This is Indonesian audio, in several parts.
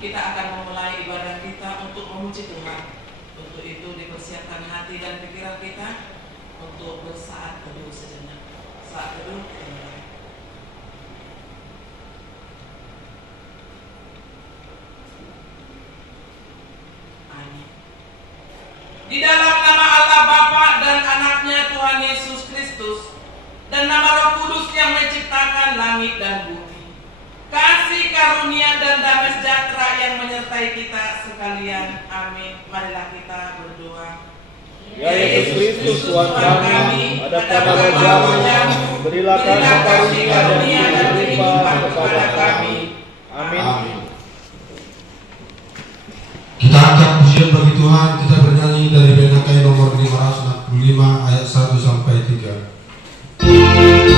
kita akan memulai ibadah kita untuk memuji Tuhan. Untuk itu dipersiapkan hati dan pikiran kita untuk bersaat teduh sejenak. Saat teduh dimulai. Amin. Di dalam nama Allah Bapa dan Anaknya Tuhan Yesus Kristus dan nama Roh Kudus yang menciptakan langit dan bumi, kasih karunia dan damai sejahtera yang menyertai kita sekalian. Amin. Marilah kita berdoa. Ya Yesus Kristus Tuhan kami, hadapkan roh-Mu, berilah kasih karunia dan limpah kepada kami. Amin. Kita angkat pujian bagi Tuhan. Kita bernyanyi dari Benakai nomor 565 ayat 1 sampai 3. Oh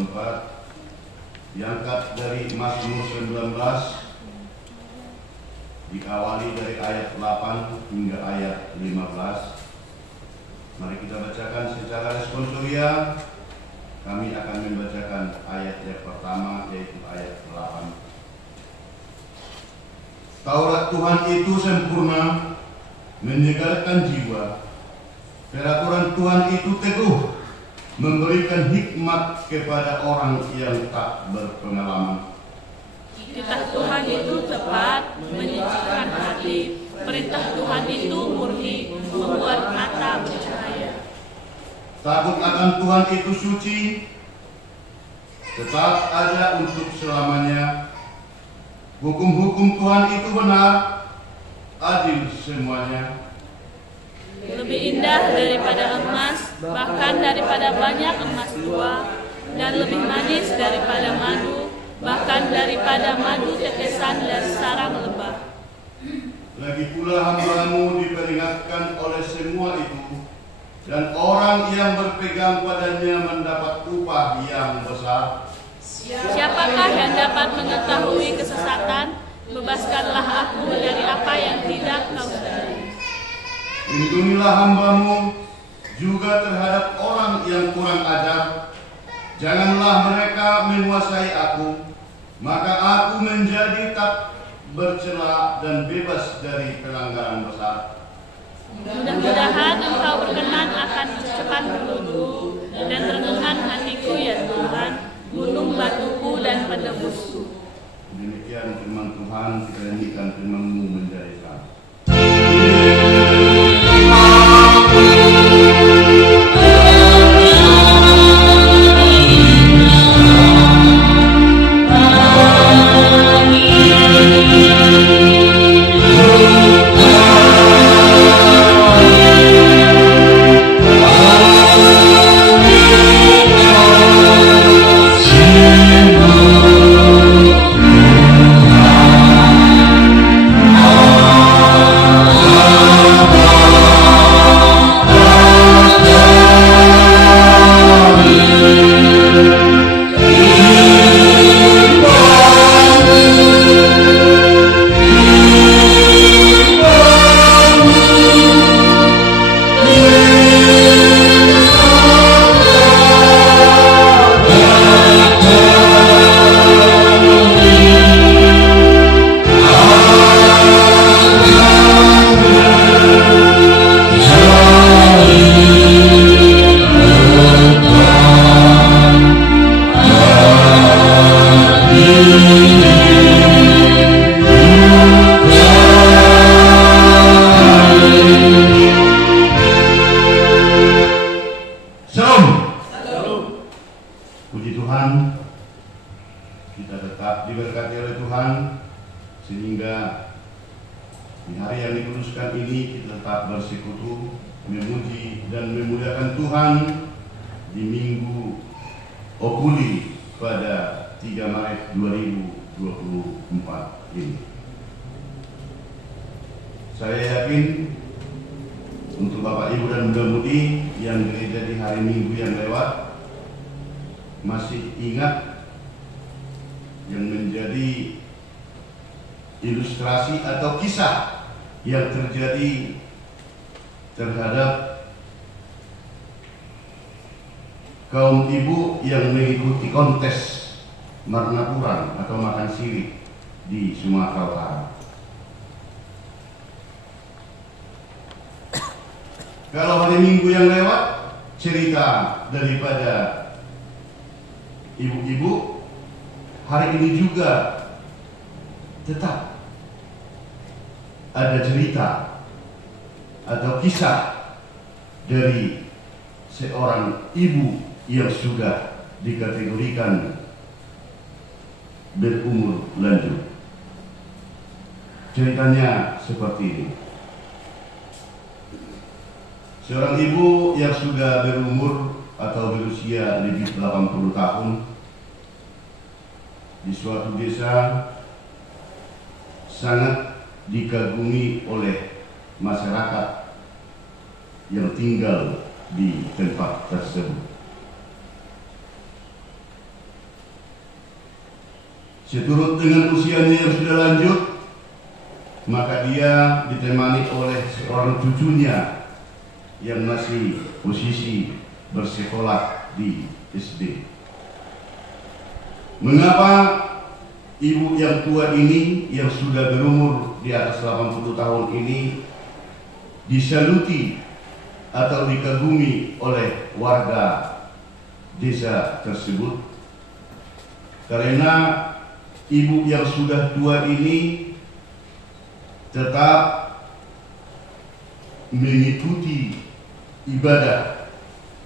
keempat diangkat dari Mazmur 19, diawali dari ayat 8 hingga ayat 15. Mari kita bacakan secara responsoria. Kami akan membacakan ayat yang pertama, yaitu ayat 8. Taurat Tuhan itu sempurna, menyegarkan jiwa. Peraturan Tuhan itu teguh, memberikan hikmat kepada orang yang tak berpengalaman. Titah Tuhan itu tepat, menyejukkan hati. Perintah Tuhan itu murni, membuat mata bercahaya. Takut akan Tuhan itu suci, tetap ada untuk selamanya. Hukum-hukum Tuhan itu benar, adil semuanya. Lebih indah daripada emas, bahkan daripada banyak emas tua, dan lebih manis daripada madu, bahkan daripada madu tetesan dari sarang lebah. Lagi pula hamba-Mu diperingatkan oleh semua itu, dan orang yang berpegang padanya mendapat upah yang besar. Siapakah yang dapat mengetahui kesesatan? Bebaskanlah aku dari apa yang tidak Kau sadari. Lindungilah hamba-Mu juga terhadap orang yang kurang ajar. Janganlah mereka menguasai aku, maka aku menjadi tak bercela dan bebas dari pelanggaran besar. Mudah-mudahan Engkau berkenan akan ucapan mulutku dan renungan hatiku ya Tuhan, gunung batuku dan penebusku. Demikian firman Tuhan, kita nyanyikan firman-Mu menjadi terang. Ilustrasi atau kisah yang terjadi terhadap kaum ibu yang mengikuti kontes marnapuran atau makan sirih di Sumatera Utara. Kalau hari Minggu yang lewat cerita daripada ibu-ibu, hari ini juga tetap ada cerita atau kisah dari seorang ibu yang sudah dikategorikan berumur lanjut. Ceritanya seperti ini. Seorang ibu yang sudah berumur atau berusia lebih 80 tahun di suatu desa sangat dikagumi oleh masyarakat yang tinggal di tempat tersebut. Seturut dengan usianya yang sudah lanjut, maka dia ditemani oleh seorang cucunya yang masih posisi bersekolah di SD. Mengapa ibu yang tua ini, yang sudah berumur di atas 80 tahun ini, disaluti atau dikagumi oleh warga desa tersebut? Karena ibu yang sudah tua ini tetap mengikuti ibadah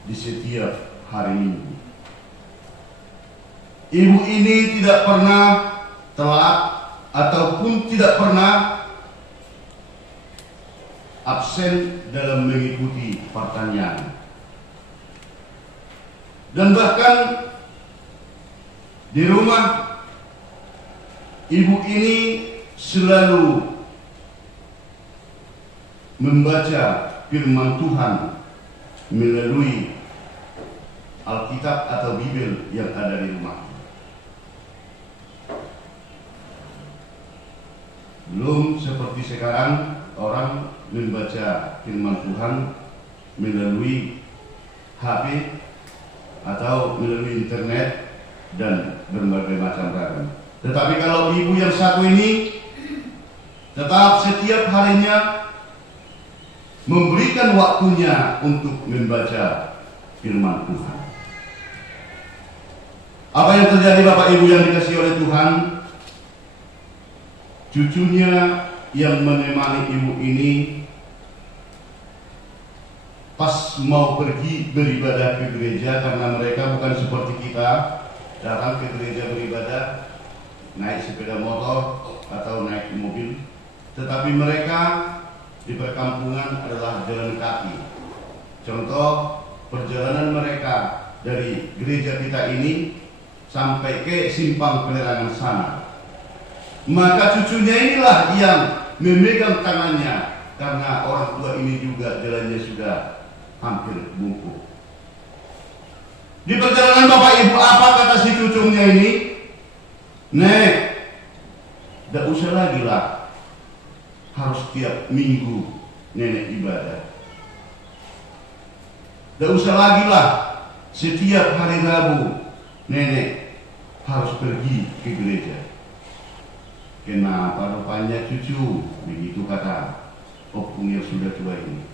di setiap hari Minggu. Ibu ini tidak pernah telat ataupun tidak pernah absen dalam mengikuti pertanyaan. Dan bahkan di rumah ibu ini selalu membaca firman Tuhan melalui Alkitab atau Bible yang ada di rumah. Belum seperti sekarang orang membaca firman Tuhan melalui HP atau melalui internet dan berbagai macam ragam. Tetapi kalau ibu yang satu ini tetap setiap harinya memberikan waktunya untuk membaca firman Tuhan. Apa yang terjadi Bapak Ibu yang dikasihi oleh Tuhan? Cucunya yang menemani ibu ini pas mau pergi beribadah ke gereja, karena mereka bukan seperti kita datang ke gereja beribadah naik sepeda motor atau naik mobil, tetapi mereka di perkampungan adalah jalan kaki. Contoh perjalanan mereka dari gereja kita ini sampai ke simpang penerangan sana. Maka cucunya inilah yang memegang tangannya, karena orang tua ini juga jalannya sudah hampir bungkuk. Di perjalanan Bapak Ibu, apa kata si cucunya ini? Nek, tidak usah lagi lah harus tiap minggu nenek ibadah. Tidak usah lagi lah setiap hari Rabu nenek harus pergi ke gereja. Kenapa rupanya cucu? Begitu kata opung yang sudah tua ini.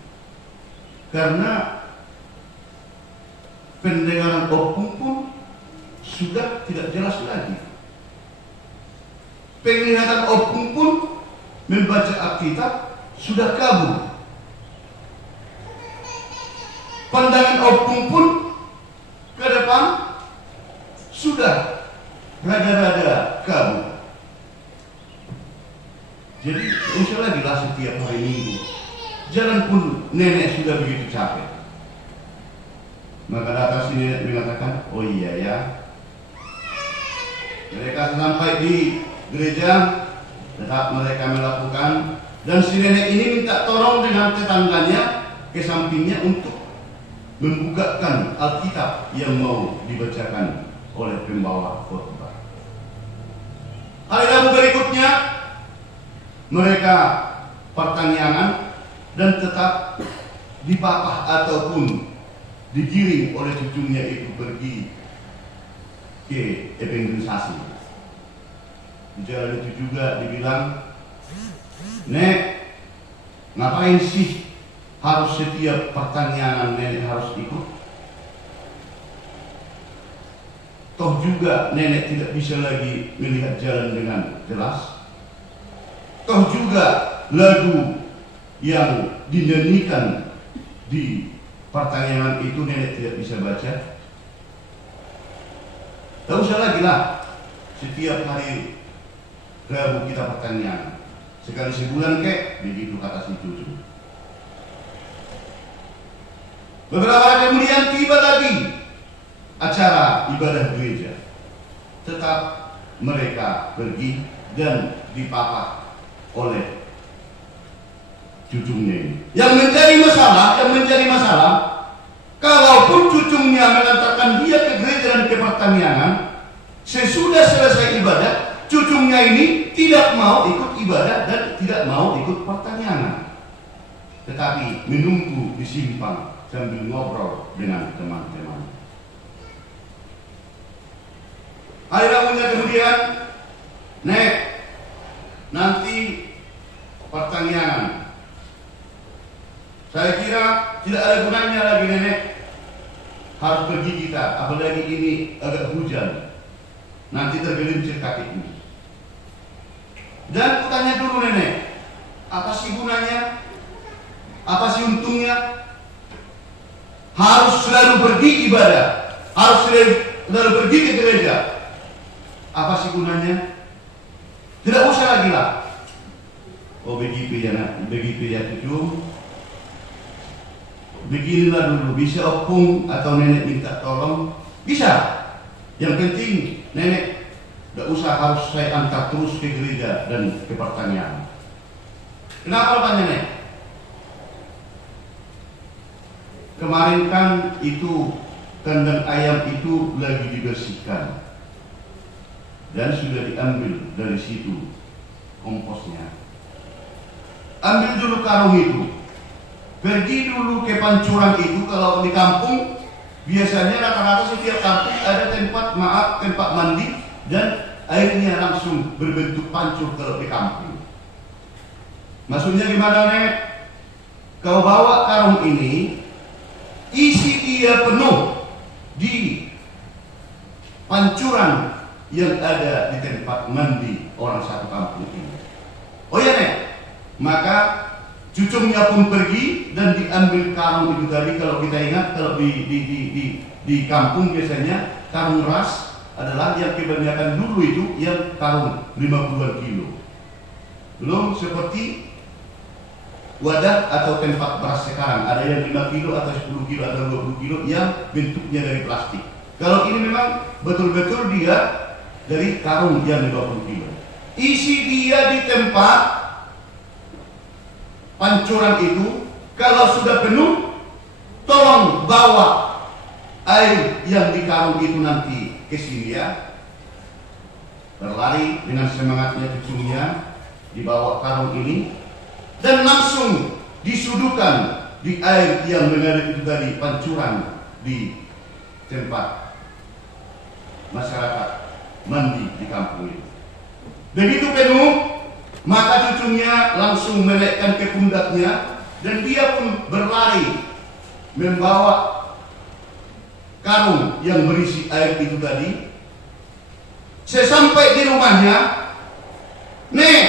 Karena pendengaran opung pun sudah tidak jelas lagi. Penglihatan opung pun membaca Alkitab sudah kabur. Pandangan opung pun ke depan sudah rada-rada kabur. Jadi usah lagi lah setiap hari Minggu. Jalan pun nenek sudah begitu capek. Maka datang si nenek mengatakan, oh iya ya. Mereka sampai di gereja, tetap mereka melakukan. Dan si nenek ini minta tolong dengan tetangganya ke sampingnya untuk membukakan Alkitab yang mau dibacakan oleh pembawa khotbah. Hari Rabu berikutnya mereka pertanyaan dan tetap dipapah ataupun digiring oleh cucunya itu pergi ke evangelisasi. Di jalan itu juga dibilang, Nek, ngapain sih harus setiap pertanyaan nenek harus ikut? Toh juga nenek tidak bisa lagi melihat jalan dengan jelas. Toh juga lagu yang dinyanyikan di pertanyaan itu nenek tidak bisa baca. Tak usah lagi lah setiap hari Rabu kita pertanyaan. Sekali sebulan kek, begitu kata si cucu. Beberapa hari kemudian tiba lagi acara ibadah gereja. Tetap mereka pergi dan dipapah oleh cucunya ini. Yang menjadi masalah, kalaupun cucunya mengantarkan dia ke gereja dan ke pertanian, sesudah selesai ibadah, cucunya ini tidak mau ikut ibadah dan tidak mau ikut pertanyaan, tetapi menunggu di simpang sambil ngobrol dengan teman-teman. Hari Rabunya kemudian, Nek, nanti pertanyaan. Saya kira tidak ada gunanya lagi nenek harus pergi kita, apalagi ini agak hujan, nanti tergelincir kakinya. Dan kutanya dulu nenek, apa sih gunanya? Apa sih untungnya? Harus selalu pergi ibadah, harus selalu pergi ke gereja. Apa sih gunanya? Tidak usah lagi lah. Oh begitu ya nak, begitu ya cucu. Beginilah dulu, bisa opung atau nenek minta tolong, bisa. Yang penting nenek tidak usah harus saya antar terus ke gereja dan ke pertanyaan. Kenapa Pak Nenek? Kemarin kan itu kandang ayam itu lagi dibersihkan dan sudah diambil dari situ komposnya. Ambil dulu karung itu, pergi dulu ke pancuran itu. Kalau di kampung biasanya rata-rata setiap kampung ada tempat mandi dan airnya langsung berbentuk pancur kalau di kampung. Maksudnya gimana Nek? Kau bawa karung ini, isi dia penuh di pancuran yang ada di tempat mandi orang satu kampung ini. Oh ya Nek, maka cucungnya pun pergi dan diambil karung itu tadi. Kalau kita ingat, kalau di kampung biasanya karung ras adalah yang kebanyakan dulu itu yang karung 50-an kilo. Belum seperti wadah atau tempat beras sekarang, ada yang 5 kilo atau 10 kilo atau 20 kilo yang bentuknya dari plastik. Kalau ini memang betul-betul dia dari karung yang 50 kilo. Isi dia di tempat pancuran itu. Kalau sudah penuh, tolong bawa air yang di karung itu nanti ke sini ya. Berlari dengan semangatnya cucunya, dibawa karung ini dan langsung disuduhkan di air yang mengalir itu tadi, pancuran di tempat masyarakat mandi di kampung itu. Begitu penuh, maka cucunya langsung melekkan ke pundaknya dan dia pun berlari membawa karung yang berisi air itu tadi. Sesampai di rumahnya, Nek,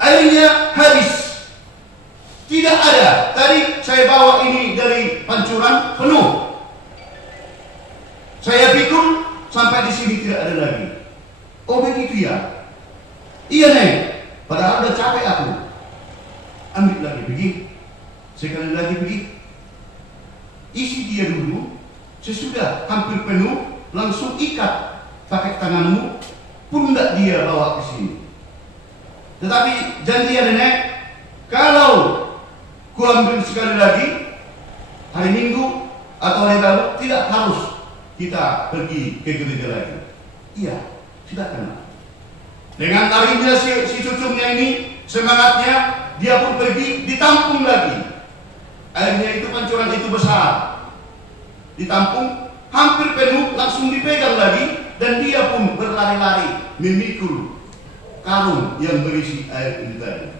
airnya habis, tidak ada. Tadi saya bawa ini dari pancuran penuh, saya pikul sampai di sini tidak ada lagi. Oh begitu ya? Iya Nek, padahal udah capek aku. Ambil lagi, pergi. Sekali lagi pergi. Isi dia dulu. Sesudah hampir penuh, langsung ikat pakai tanganmu, pundak dia bawa ke sini. Tetapi janji ya Nenek, kalau ku ambil sekali lagi hari Minggu atau hari Rabu, tidak harus kita pergi ke gereja lagi. Iya, silakan. Dengan taringnya si cucunya ini, semangatnya, dia pun pergi, ditampung lagi. Airnya itu pancuran itu besar, ditampung hampir penuh, langsung dipegang lagi, dan dia pun berlari-lari memikul karung yang berisi air itu tadi.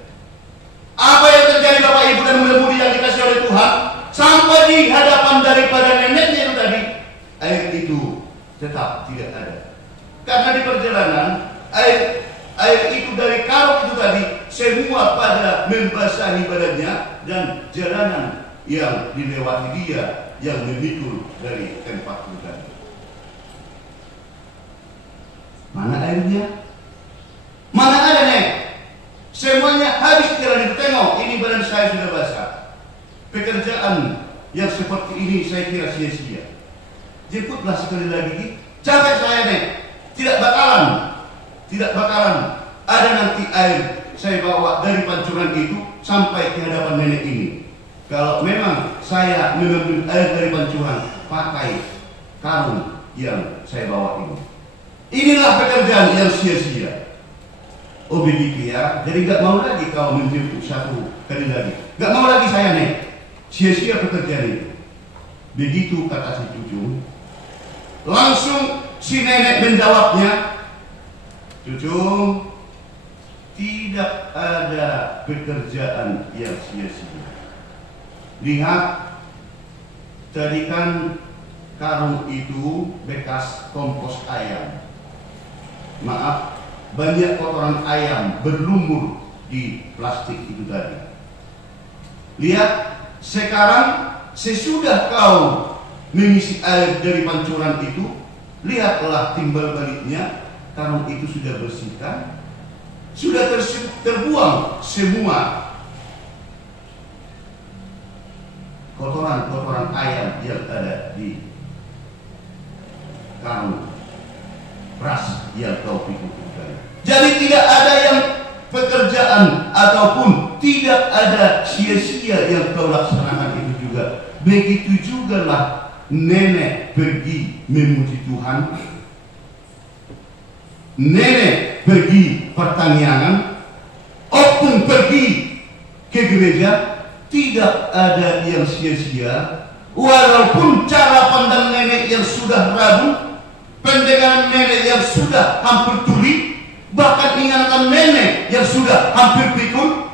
Apa yang terjadi Bapak Ibu dan mudah-mudahan yang dikasih oleh Tuhan, sampai di hadapan daripada neneknya itu tadi, air itu tetap tidak ada. Karena di perjalanan air itu dari karung itu tadi semua pada membasahi badannya dan jalanan yang dilewati dia yang memikul dari tempat itu tadi. Mana airnya? Mana ada Nek? Semuanya habis jalan itu. Tengok, ini badan saya sudah basah. Pekerjaan yang seperti ini saya kira sia-sia. Jemputlah sekali lagi. Capek saya Nek. Tidak bakalan ada nanti air saya bawa dari pancuran itu sampai ke hadapan nenek ini. Kalau memang saya mengambil air dari pancuran pakai karung yang saya bawa ini. Inilah pekerjaan yang sia-sia. Oh begitu ya, jadi gak mau lagi kau menjemput satu kali lagi, gak mau lagi saya naik, sia-sia pekerjaan itu. Begitu kata si cucu. Langsung si nenek menjawabnya, cucu, tidak ada pekerjaan yang sia-sia. Lihat, tadi kan karung itu bekas kompos ayam. Maaf, banyak kotoran ayam berlumur di plastik itu tadi. Lihat, sekarang sesudah kau mengisi air dari pancuran itu, lihatlah timbal baliknya, karung itu sudah bersihkan, sudah terbuang semua kotoran-kotoran ayam yang ada di karung beras yang kau pikirkan. Jadi tidak ada yang pekerjaan ataupun tidak ada sia-sia yang kau laksanakan itu juga. Begitu juga lah nenek pergi memuji Tuhan, nenek pergi pertanian, opung pergi ke gereja, tidak ada yang sia-sia. Walaupun cara pandang nenek yang sudah ragu, pendengaran nenek yang sudah hampir tuli, bahkan ingatan nenek yang sudah hampir pikun,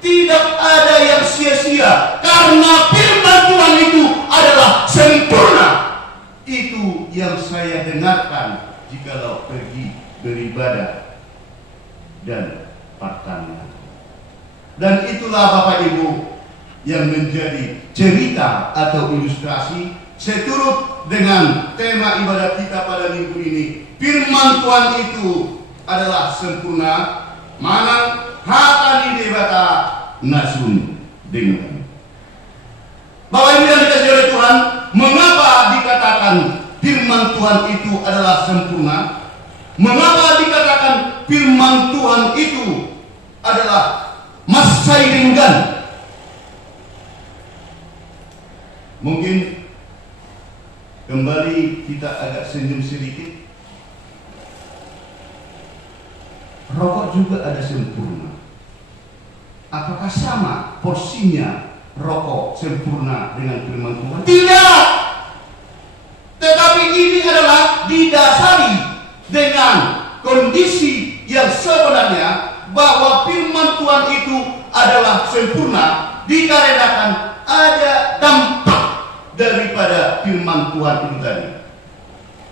tidak ada yang sia-sia, karena firman Tuhan itu adalah sempurna. Itu yang saya dengarkan jikalau pergi beribadah dan pertanian. Dan itulah Bapak Ibu yang menjadi cerita atau ilustrasi seturut dengan tema ibadat kita pada minggu ini. Firman Tuhan itu adalah sempurna, mana hatani debata nasun dengan. Bapak Ibu yang dikasihi oleh Tuhan, mengapa dikatakan firman Tuhan itu adalah sempurna? Mengapa dikatakan firman Tuhan itu adalah masairinggan? Mungkin kembali kita agak senyum sedikit. Rokok juga ada sempurna. Apakah sama porsinya rokok sempurna dengan firman Tuhan? Tidak. Tetapi ini adalah didasari dengan kondisi yang sebenarnya bahwa firman Tuhan itu adalah sempurna dikarenakan ada dampak daripada firman Tuhan itu tadi.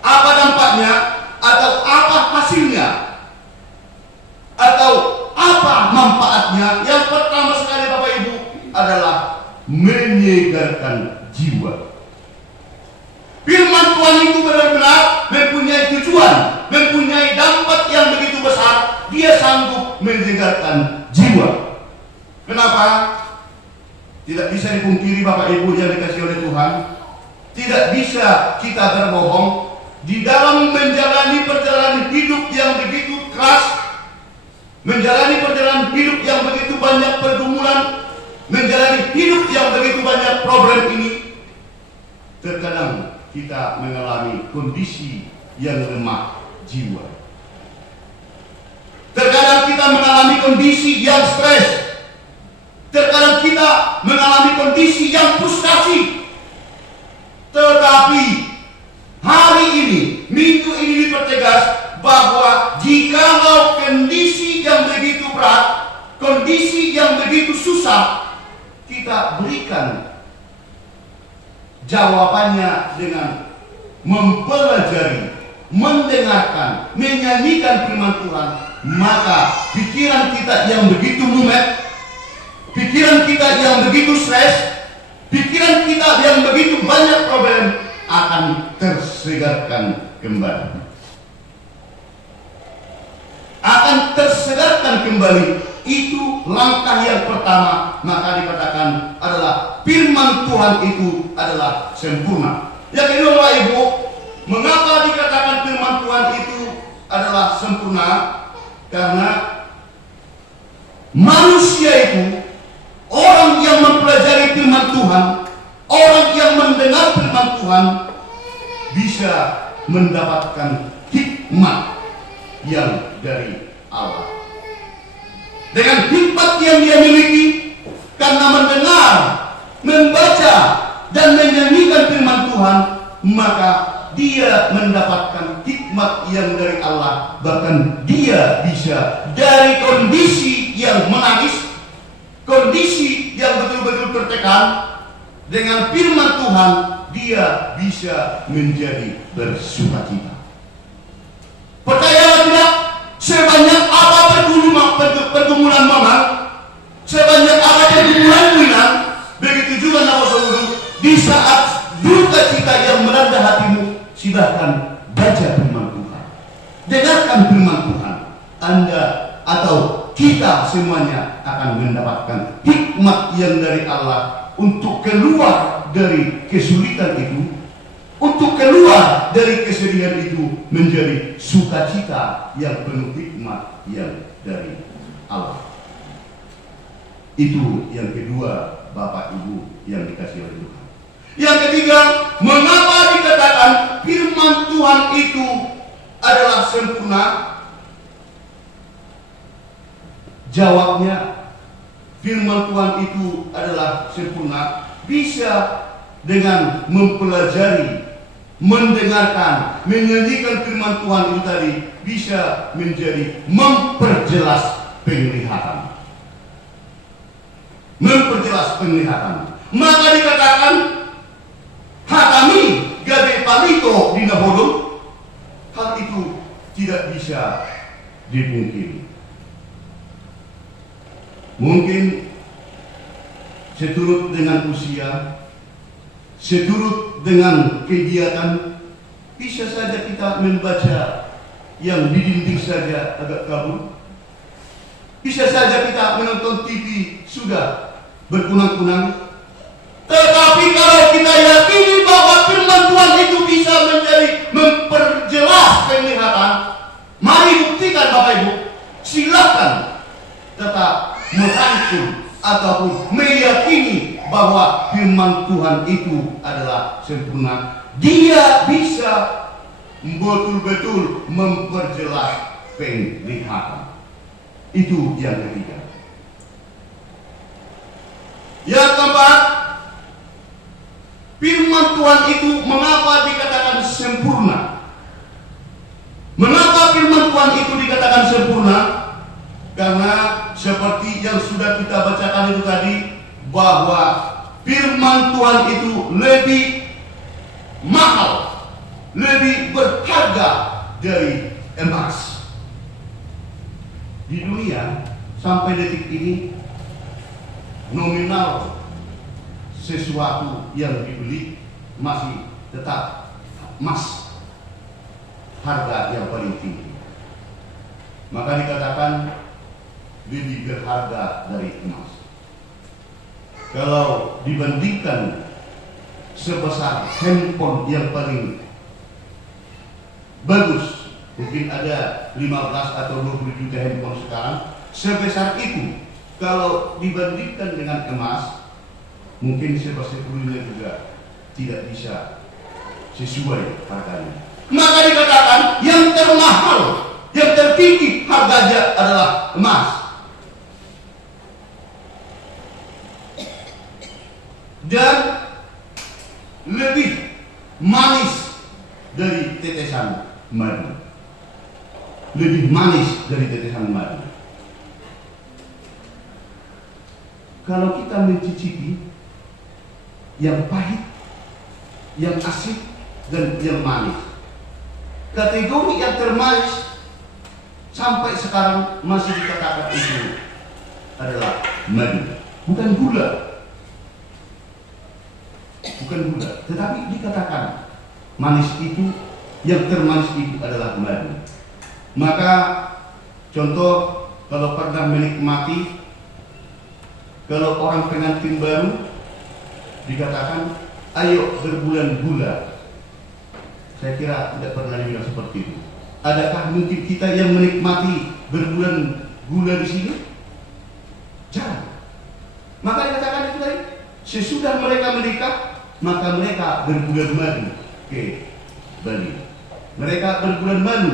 Apa dampaknya? Atau apa hasilnya? Atau apa manfaatnya? Yang pertama sekali Bapak Ibu adalah menyegarkan jiwa. Firman Tuhan itu benar-benar mempunyai tujuan, mempunyai dampak yang begitu besar. Dia sanggup menyegarkan jiwa. Kenapa? Tidak bisa dipungkiri Bapak Ibu yang dikasihi oleh Tuhan, tidak bisa kita berbohong di dalam menjalani perjalanan hidup yang begitu keras, menjalani perjalanan hidup yang begitu banyak pergumulan, menjalani hidup yang begitu banyak problem ini. Terkadang kita mengalami kondisi yang lemah jiwa. Terkadang kita mengalami kondisi yang stres. Terkadang kita mengalami kondisi yang frustasi. Tetapi hari ini, minggu ini dipertegas bahwa jikalau kondisi yang begitu berat, kondisi yang begitu susah, kita berikan jawabannya dengan mempelajari, mendengarkan, menyanyikan firman Tuhan, maka pikiran kita yang begitu mumet, pikiran kita yang begitu stres, pikiran kita yang begitu banyak problem akan tersegarkan kembali. Akan tersegarkan kembali. Itu langkah yang pertama. Maka dikatakan adalah firman Tuhan itu adalah sempurna. Yang kedua Bapak Ibu, mengapa dikatakan firman Tuhan itu adalah sempurna? Karena manusia itu, orang yang mempelajari firman Tuhan, orang yang mendengar firman Tuhan, bisa mendapatkan hikmah hikmat yang dari Allah. Dengan hikmat yang dia miliki, karena mendengar, membaca, dan menyanyikan firman Tuhan, maka dia mendapatkan hikmat yang dari Allah. Bahkan dia bisa dari kondisi yang menangis, kondisi yang betul-betul tertekan, dengan firman Tuhan dia bisa menjadi bersukacita. Percayalah tidak, sebanyak apa pergumulan Maman, sebanyak apa pergumulan Winan, begitu juga Napa Saudara, di saat duka cita yang melanda hatimu, silahkan baca firman Tuhan, dengarkan firman Tuhan. Anda atau kita semuanya akan mendapatkan hikmat yang dari Allah untuk keluar dari kesulitan itu, untuk keluar dari kesedihan itu menjadi sukacita yang penuh hikmat yang dari Allah. Itu yang kedua, Bapak Ibu yang dikasihi oleh Tuhan. Yang ketiga, mengapa dikatakan firman Tuhan itu adalah sempurna? Jawabnya, firman Tuhan itu adalah sempurna bisa dengan mempelajari, mendengarkan, menyanyikan firman Tuhan itu tadi, bisa menjadi memperjelas penglihatan. Memperjelas penglihatan. Maka dikatakan hatami gade palito dina hodom, hal itu tidak bisa dipungkiri. Mungkin seturut dengan usia, seturut dengan kegiatan, bisa saja kita membaca yang di dinding saja agak kabur. Bisa saja kita menonton TV sudah berkunang-kunang. Tetapi kalau kita yakini bahwa firman Tuhan itu bisa menjadi memperjelas penglihatan, mari buktikan Bapak Ibu. Silakan tetap merangkul ataupun meyakini bahwa firman Tuhan itu adalah sempurna. Dia bisa betul-betul memperjelas penglihatan. Itu yang ketiga. Yang keempat, firman Tuhan itu mengapa dikatakan sempurna? Mengapa firman Tuhan itu dikatakan sempurna? Karena seperti yang sudah kita bacakan itu tadi, bahwa firman Tuhan itu lebih mahal, lebih berharga dari emas. Di dunia sampai detik ini, nominal sesuatu yang dibeli masih tetap emas, harga yang paling tinggi. Maka dikatakan lebih berharga dari emas. Kalau dibandingkan sebesar handphone yang paling bagus, mungkin ada 15 atau 20 juta handphone sekarang, sebesar itu kalau dibandingkan dengan emas, mungkin sepersepurunya juga tidak bisa sesuai harganya. Maka dikatakan yang termahal, yang tertinggi harganya adalah emas. Dan lebih manis dari tetesan madu. Lebih manis dari tetesan madu. Kalau kita mencicipi yang pahit, yang asik, dan yang manis, kategori yang termanis sampai sekarang masih dikatakan itu adalah madu, bukan gula. Bukan gula, tetapi dikatakan manis itu, yang termanis itu adalah madu. Maka contoh, kalau pernah menikmati, kalau orang pengantin baru dikatakan ayo berbulan gula, saya kira tidak pernah dibilang seperti itu. Adakah mungkin kita yang menikmati berbulan gula di sini? Jangan. Maka dikatakan itu tadi, sesudah mereka menikah, maka mereka berbulan madu ke Bali. Mereka berbulan madu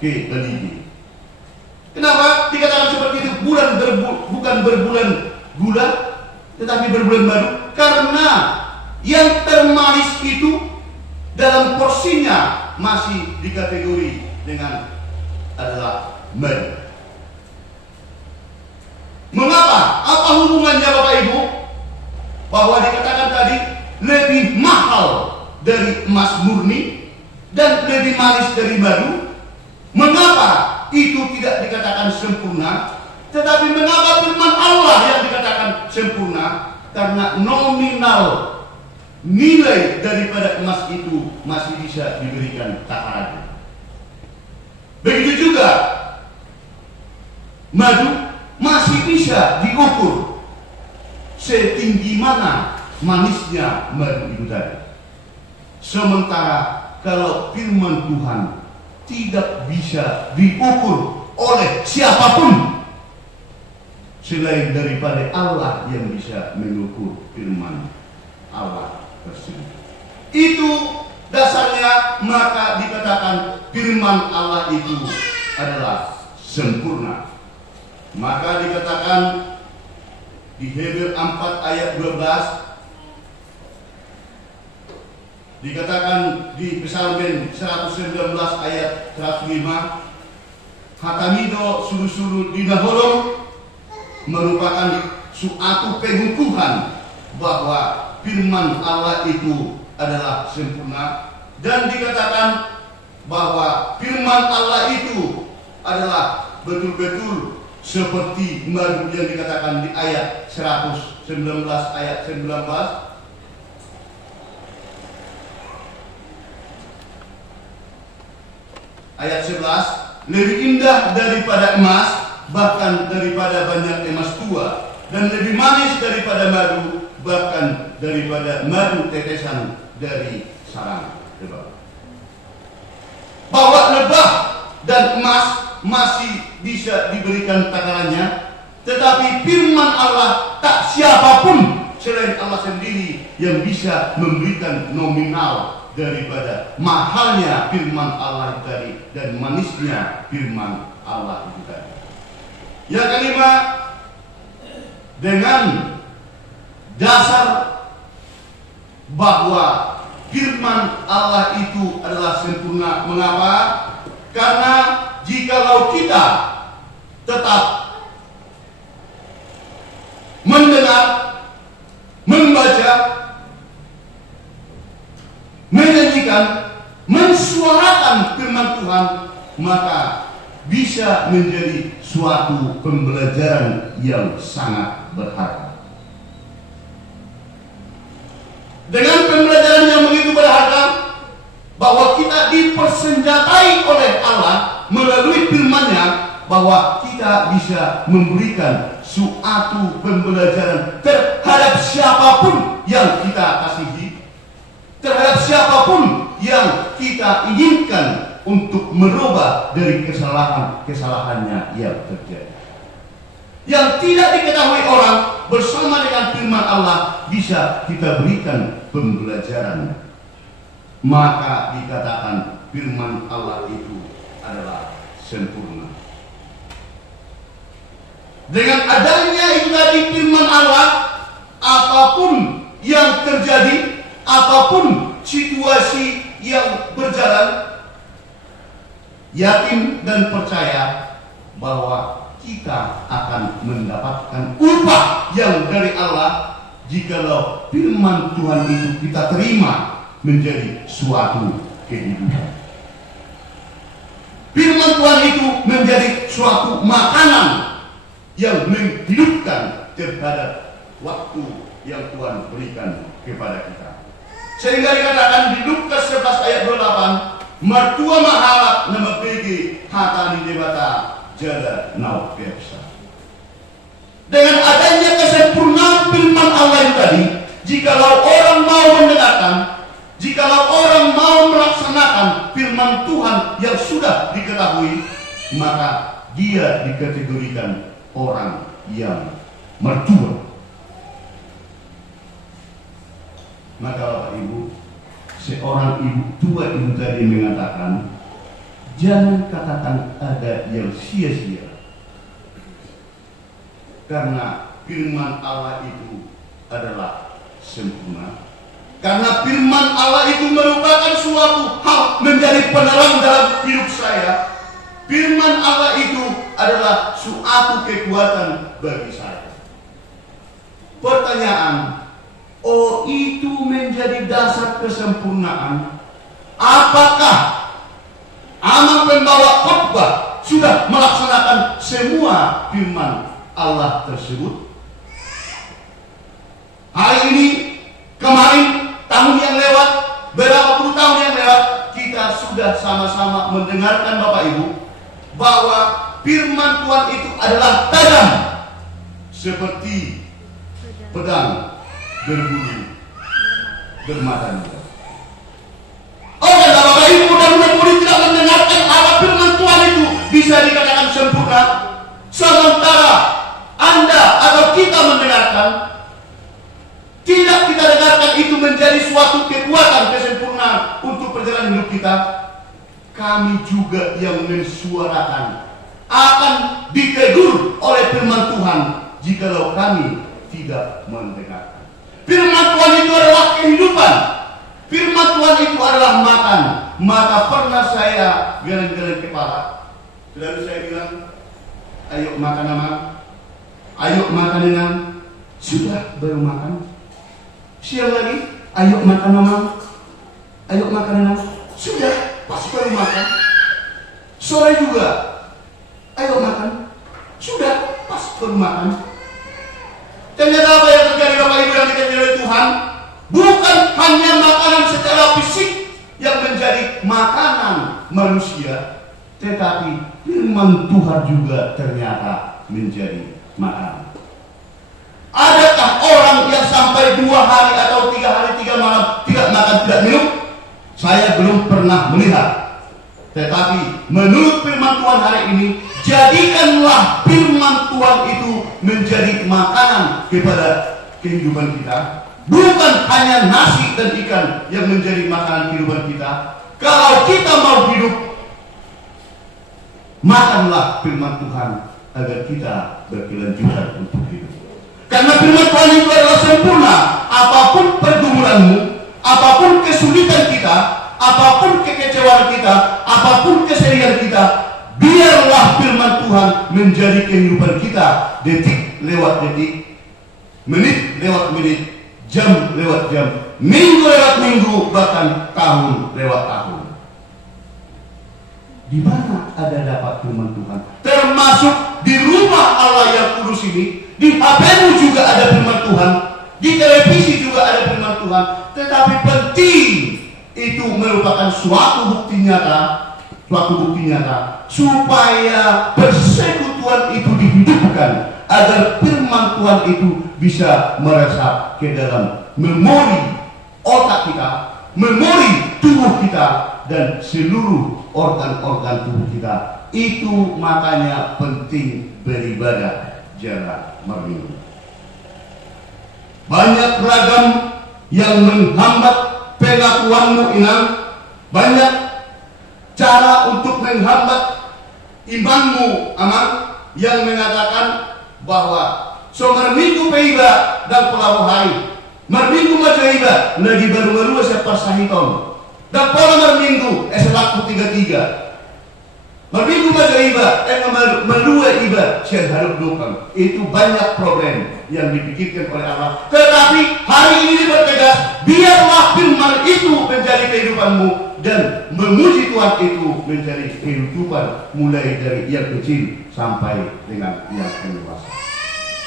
keligi. Kenapa dikatakan seperti itu? Bukan berbulan gula, tetapi berbulan madu. Karena yang termanis itu dalam porsinya masih dikategori dengan adalah madu. Mengapa? Apa hubungannya Bapak Ibu? Bahwa dikatakan tadi lebih mahal dari emas murni dan lebih manis dari madu. Mengapa itu tidak dikatakan sempurna? Tetapi mengapa firman Allah yang dikatakan sempurna? Karena nominal nilai daripada emas itu masih bisa diberikan takaran. Begitu juga madu masih bisa diukur setinggi mana manisnya madu itu tadi. Sementara kalau firman Tuhan tidak bisa diukur oleh siapapun selain daripada Allah yang bisa mengukur firman Allah tersebut. Itu dasarnya maka dikatakan firman Allah itu adalah sempurna. Maka dikatakan di Hebrew 4 ayat 12, dikatakan di Psalmen 119 ayat 105, hatamido suru-suru dinaholong, merupakan suatu pengukuhan bahwa firman Allah itu adalah sempurna. Dan dikatakan bahwa firman Allah itu adalah betul-betul seperti madu yang dikatakan di ayat 119 ayat 19. Ayat 11, lebih indah daripada emas, bahkan daripada banyak emas tua, dan lebih manis daripada madu, bahkan daripada madu tetesan dari sarang lebah. Bahwa lebah dan emas masih bisa diberikan takarannya, tetapi firman Allah tak siapapun selain Allah sendiri yang bisa memberikan nominal daripada mahalnya firman Allah itu tadi dan manisnya firman Allah itu tadi. Yang kelima, dengan dasar bahwa firman Allah itu adalah sempurna. Mengapa? Karena jikalau kita tetap mendengar, membaca, menyanyikan, mensuarakan firman Tuhan, maka bisa menjadi suatu pembelajaran yang sangat berharga. Dengan pembelajaran yang begitu berharga, bahwa kita dipersenjatai oleh Allah melalui firman-Nya, bahwa kita bisa memberikan suatu pembelajaran terhadap siapapun yang kita kasihi, terhadap siapapun yang kita inginkan untuk merubah dari kesalahannya yang terjadi. Yang tidak diketahui orang, bersama dengan firman Allah bisa kita berikan pembelajaran. Maka dikatakan firman Allah itu adalah sempurna. Dengan adanya itu tadi firman Allah, apapun yang terjadi, apapun situasi yang berjalan, yakin dan percaya bahwa kita akan mendapatkan upah yang dari Allah jikalau firman Tuhan itu kita terima menjadi suatu kehidupan. Firman Tuhan itu menjadi suatu makanan yang menghidupkan terhadap waktu yang Tuhan berikan kepada kita. Sehingga dikatakan di Lukas 11 ayat 28, mertua mahalak nama begi hatani debata jada nau persa. Dengan adanya kesempurnaan firman Allah itu tadi, jikalau orang mau mendengarkan, jikalau orang mau melaksanakan firman Tuhan yang sudah diketahui, maka dia dikategorikan orang yang mertua. Maka Bapak Ibu, seorang ibu tua itu tadi mengatakan, Jangan katakan ada yang sia-sia. Karena firman Allah itu adalah sempurna. Karena firman Allah itu merupakan suatu hal menjadi penerang dalam hidup saya. Firman Allah itu adalah suatu kekuatan bagi saya. Pertanyaan, oh itu menjadi dasar kesempurnaan. Apakah anak pembawa khotbah sudah melaksanakan semua firman Allah tersebut? Hari ini, kemarin, tahun yang lewat, berapa puluh tahun yang lewat, kita sudah sama-sama mendengarkan Bapak Ibu bahwa firman Tuhan itu adalah tajam seperti pedang berbulu bermata dua. Oke, Bapak Ibu dan murid-murid tidak mendengarkan apa firman Tuhan itu bisa dikatakan sempurna, sementara Anda atau kita mendengarkan, tidak kita dengarkan itu menjadi suatu kekuatan kesempurnaan untuk perjalanan hidup kita. Kami juga yang mensuarakan akan ditegur oleh firman Tuhan jikalau kami tidak mendengarkan. Firman Tuhan itu adalah kehidupan. Firman Tuhan itu adalah makan. Maka pernah saya geleng-geleng kepala, lalu saya bilang, ayo makan nama, ayo makan dengan, sudah baru makan. Siang lagi, ayo makan nama, ayo makan dengan, sudah pas baru makan. Sore juga, ayo makan, sudah pas baru makan. Ternyata apa yang terjadi Bapak Ibu yang dikasihi oleh Tuhan? Bukan hanya makanan secara fisik yang menjadi makanan manusia, tetapi firman Tuhan juga ternyata menjadi makanan. Adakah orang yang sampai 2 hari atau 3 hari 3 malam tidak makan tidak minum? Saya belum pernah melihat. Tetapi menurut firman Tuhan hari ini, jadikanlah firman Tuhan itu menjadi makanan kepada kehidupan kita. Bukan hanya nasi dan ikan yang menjadi makanan kehidupan kita. Kalau kita mau hidup, makanlah firman Tuhan agar kita berkelanjutan untuk hidup. Karena firman Tuhan itu adalah sempurna. Apapun pergumulanmu, apapun kesulitan kita, apapun kekecewaan kita, apapun kesedihan kita, biarlah firman Tuhan menjadi kehidupan kita. Detik lewat detik, menit lewat menit, jam lewat jam, minggu lewat minggu, bahkan tahun lewat tahun. Di mana ada dapat firman Tuhan? Termasuk di rumah Allah yang kudus ini. Di HP-mu juga ada firman Tuhan, di televisi juga ada firman Tuhan. Tetapi penting itu merupakan suatu bukti nyata, supaya persekutuan itu dihidupkan, agar firman Tuhan itu bisa meresap ke dalam memori otak kita, memori tubuh kita, dan seluruh organ-organ tubuh kita. Itu makanya penting beribadah jalan minggu. Banyak ragam yang menghambat pengakuanmu inang, banyak cara untuk menghambat imanmu aman, yang mengatakan bahwa minggu peiba dan pelabuh hari, minggu majaiba lagi baru-baru siapa sahiton, dan pola minggu eselaku 33. Minggu majaiba melua iba sian harap lukan. Itu banyak problem yang dipikirkan oleh Allah. Tetapi hari ini bertegas, biarlah firman itu menjadi kehidupanmu, dan memuji Tuhan itu menjadi kehidupan, mulai dari yang kecil sampai dengan yang dewasa.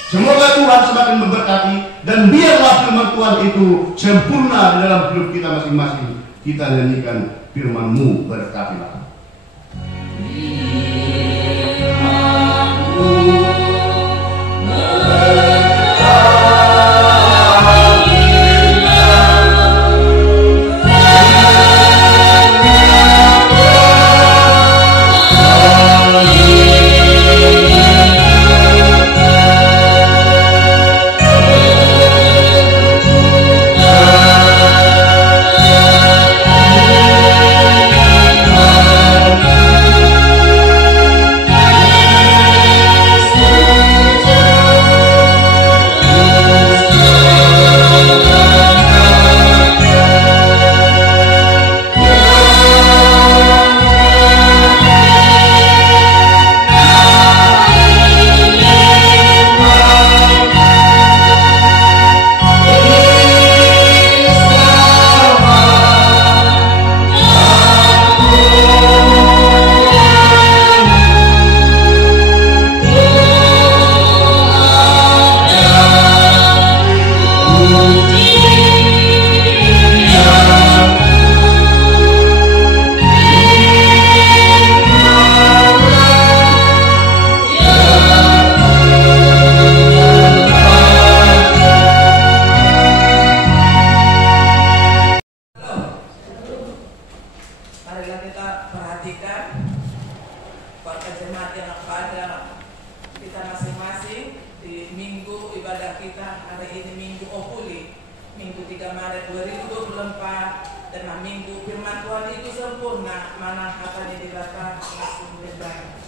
Semoga Tuhan semakin memberkati, dan biarlah firman Tuhan itu sempurna di dalam hidup kita masing-masing. Kita nyanyikan firman-Mu, berkatilah. Oh Bapak jemaat yang pada kita masing-masing di minggu ibadah kita hari ini, Minggu Opuli, Minggu 3 Maret 2024, dan minggu firman Tuhan itu sempurna, mana katanya dibaca langsung bebas.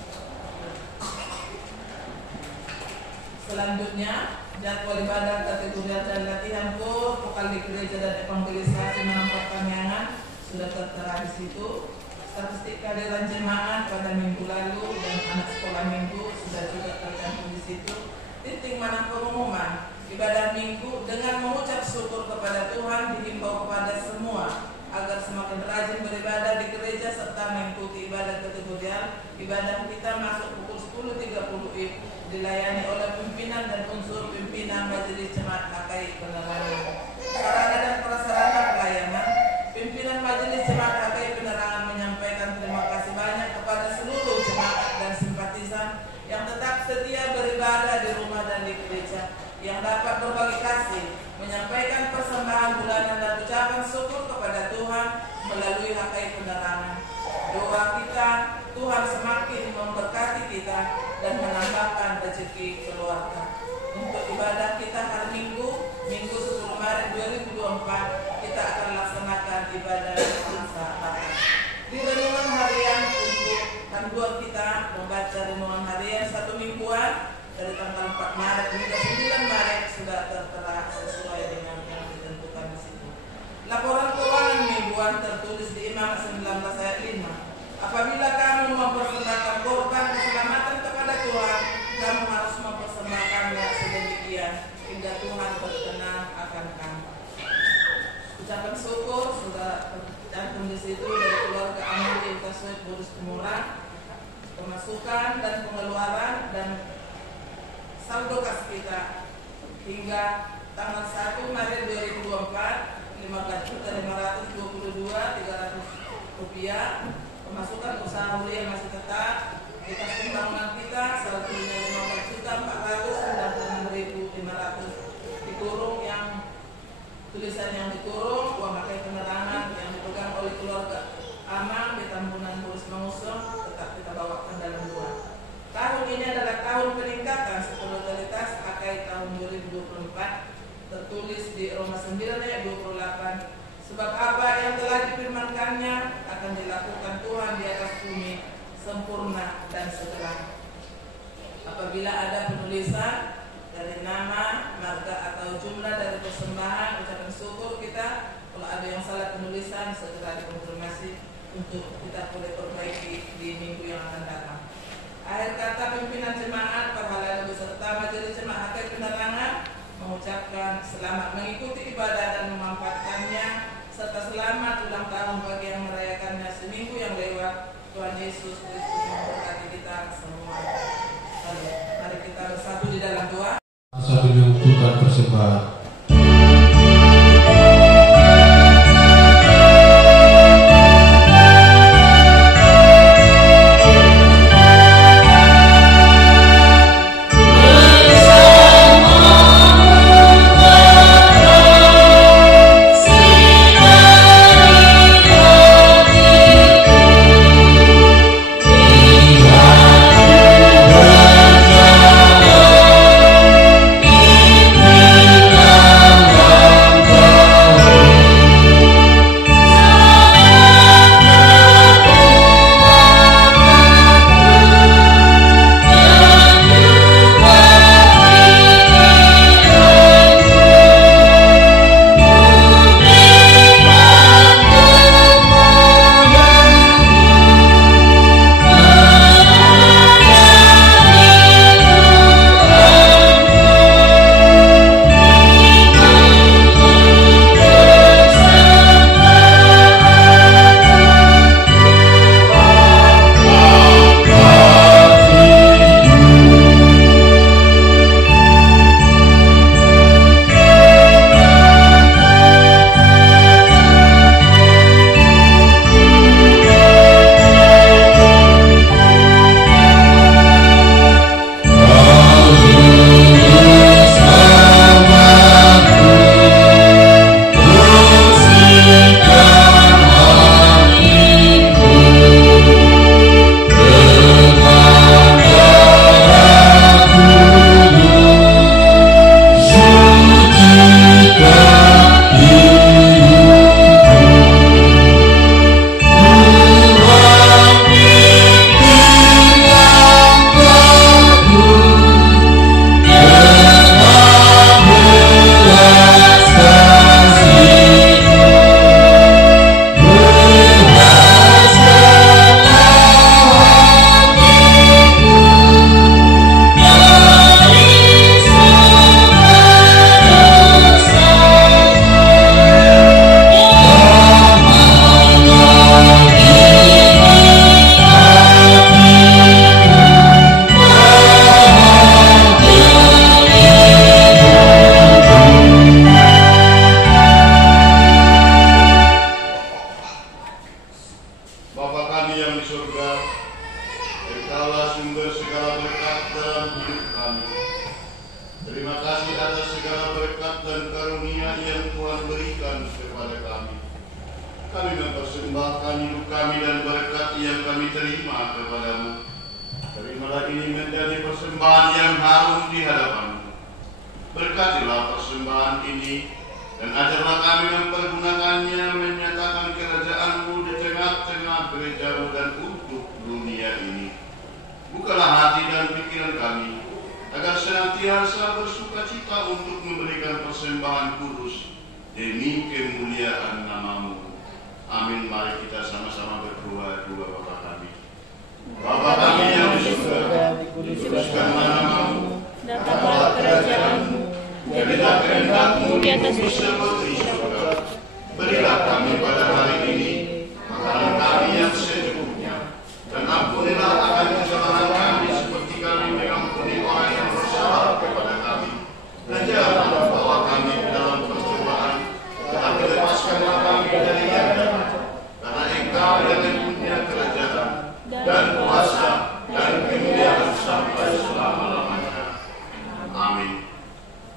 Selanjutnya, jadwal ibadah kategori dan latihan kor, vokal di gereja dan evangelisasi menampak panjangan sudah tertera di situ. Statistik kehadiran jemaat pada minggu lalu dan anak sekolah minggu sudah juga tercantum di situ. Titik mana pengumuman ibadah minggu dengan mengucap syukur kepada Tuhan dihimbau kepada semua agar semakin rajin beribadah di gereja serta mengikuti ibadah kategorial. Ibadah kita masuk pukul 10.30 dilayani oleh pimpinan dan unsur pimpinan Majelis Jemaat HKI Penerangan. Sarana dan prasarana pelayanan. Pimpinan Majelis Jemaat HKI Penerangan menyampaikan terima kasih banyak kepada seluruh jemaat dan simpatisan yang tetap setia beribadah di rumah dan di gereja, yang dapat berbagi kasih, menyampaikan persembahan bulanan dan ucapan syukur kepada Tuhan melalui HKI Penerangan. Doa kita, Tuhan semakin memberkati kita dan menambahkan rezeki keluarga. Untuk ibadah kita hari Minggu 10 Maret 2024, kita akan laksanakan ibadah Misa Bakar. Di renungan harian untuk panduan kita membaca renungan harian 1 mingguan dari tanggal 4 Maret hingga 9 Maret sudah tertera sesuai dengan yang ditentukan di situ. Laporan keuangan mingguan tertulis di Imamat 19 ayat 5. Apabila kamu mempersembahkan korban keselamatan kepada Tuhan, kamu harus mempersembahkannya sedemikian hingga Tuhan berkenan akan kamu. Ucapan syukur sudah tercantum di situ dari keluarga Amir Kaswet Boris Kemurang, pemasukan dan pengeluaran dan saldo kas kita hingga tanggal 1 Maret 2024 15.522.300 rupiah. Pemasukan usaha mulia masih tetap di kas pembangunan kita saldonya 15.496.500 dikurung yang tulisan yang dikurung uang HKI Penerangan yang dipegang oleh keluarga Amang di Tambunan Boris Mangusung tetap kita bawakan dalam doa. Tahun ini adalah tahun peningkatan spiritualitas HKI tahun 2024, tertulis di Roma 9 ayat 28. Sebab apa yang telah difirmankannya akan dilakukan Tuhan di atas bumi sempurna dan segera. Apabila ada penulisan dari nama, marga atau jumlah dari persembahan ucapan syukur kita, kalau ada yang salah penulisan segera dikonfirmasi untuk kita boleh perbaiki di minggu yang akan datang. Akhir kata pimpinan jemaat, para halayak beserta Majelis Jemaat HKI Penerangan mengucapkan selamat mengikuti ibadah dan memanfaatkannya, serta selamat ulang tahun bagi yang merayakannya seminggu yang lewat. Tuhan Yesus Kristus memberkati kita semua. Mari kita bersatu di dalam doa. Sambil mengumpulkan persembahan. Kita Engkaulah sumber segala berkat dalam hidup kami. Terima kasih atas segala berkat dan karunia yang Tuhan berikan kepada kami. Kami mempersembahkan hidup kami dan berkat yang kami terima kepadamu. Terimalah ini menjadi persembahan yang harum di hadapanmu. Berkatilah persembahan ini dan ajarlah kami mempergunakannya menyatakan kerajaan-Mu di tengah-tengah gereja-Mu dan untuk dunia ini. Bukalah hati dan pikiran kami agar senantiasa bersukacita untuk memberikan persembahan kudus demi kemuliaan nama-Mu. Amin. Mari kita sama-sama berdoa dua Bapa kami. Bapa kami yang di surga, dikuduskanlah nama-Mu, datanglah kerajaan-Mu, jadilah kehendak-Mu di atas bumi seperti di surga. Berilah kami pada hari ini makanan kami yang secukupnya, dan ampunilah akan kesalahan kami seperti kami mengampuni orang yang bersalah kepada kami. Dan jangan membawa kami ke dalam percobaan, tetapi lepaskanlah kami dari yang jahat. Karena Engkau yang mempunyai kerajaan dan kuasa dan kemuliaan sampai selama-lamanya. Amin.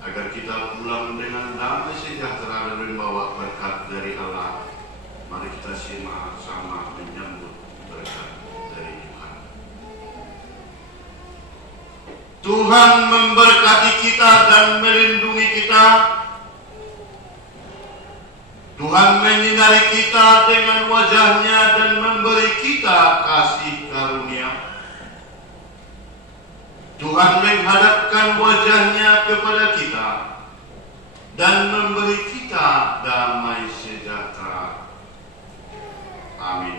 Agar kita pulang dengan damai sejahtera dan membawa berkat dari Allah, mari kita sama-sama menyambut berkat dari Tuhan. Tuhan memberkati kita dan melindungi kita. Tuhan menyinari kita dengan wajah-Nya dan memberi kita kasih karunia. Tuhan menghadapkan wajah-Nya kepada kita dan memberi kita damai sejahtera. Amin.